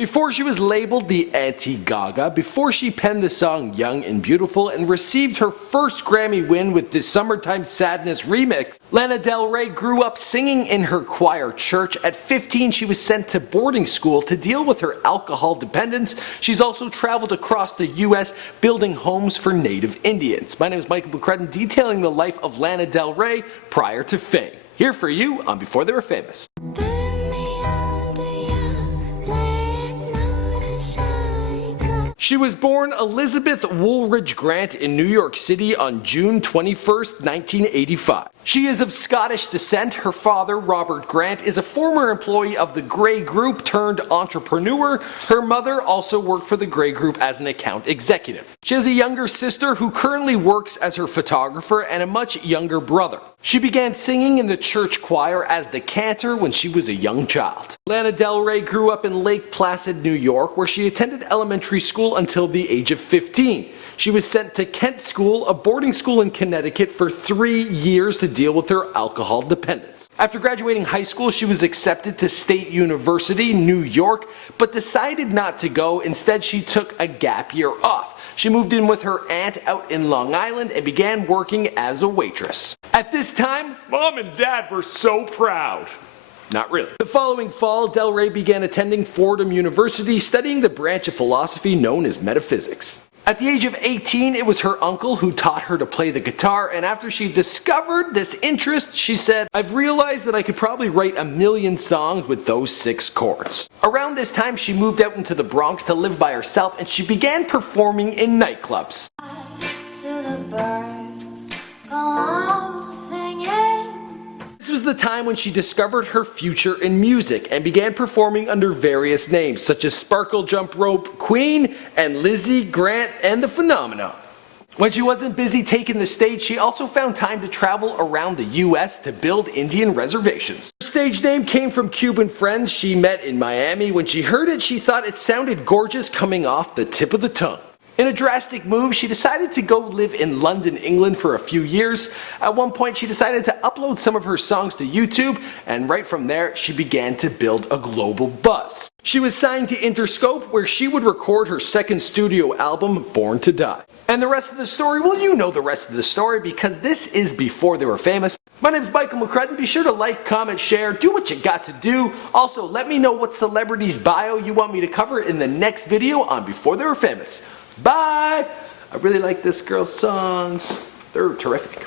Before she was labeled the anti-Gaga, before she penned the song Young and Beautiful and received her first Grammy win with the Summertime Sadness remix, Lana Del Rey grew up singing in her choir church. At 15, she was sent to boarding school to deal with her alcohol dependence. She's also traveled across the US building homes for Native Indians. My name is Michael McCrudden, detailing the life of Lana Del Rey prior to fame. Here for you on Before They Were Famous. She was born Elizabeth Woolridge Grant in New York City on June 21st, 1985. She is of Scottish descent. Her father, Robert Grant, is a former employee of the Grey Group turned entrepreneur. Her mother also worked for the Grey Group as an account executive. She has a younger sister who currently works as her photographer and a much younger brother. She began singing in the church choir as the cantor when she was a young child. Lana Del Rey grew up in Lake Placid, New York, where she attended elementary school until the age of 15. She was sent to Kent School, a boarding school in Connecticut, for 3 years to deal with her alcohol dependence. After graduating high school, she was accepted to State University, New York, but decided not to go. Instead, she took a gap year off. She moved in with her aunt out in Long Island and began working as a waitress. At this time, Mom and Dad were so proud. Not really. The following fall, Del Rey began attending Fordham University, studying the branch of philosophy known as metaphysics. At the age of 18, it was her uncle who taught her to play the guitar, and after she discovered this interest, she said, "I've realized that I could probably write 1,000,000 songs with those 6 chords." Around this time, she moved out into the Bronx to live by herself, and she began performing in nightclubs. This was the time when she discovered her future in music and began performing under various names such as Sparkle Jump Rope Queen and Lizzie Grant and the Phenomena. When she wasn't busy taking the stage, she also found time to travel around the US to build Indian reservations. Her stage name came from Cuban friends she met in Miami. When she heard it, she thought it sounded gorgeous coming off the tip of the tongue. In a drastic move, she decided to go live in London, England for a few years. At one point, she decided to upload some of her songs to YouTube, and right from there, she began to build a global buzz. She was signed to Interscope, where she would record her second studio album, Born to Die. And the rest of the story, well, you know the rest of the story because this is Before They Were Famous. My name is Michael McCrudden. Be sure to like, comment, share, do what you got to do. Also, let me know what celebrity's bio you want me to cover in the next video on Before They Were Famous. Bye! I really like this girl's songs. They're terrific.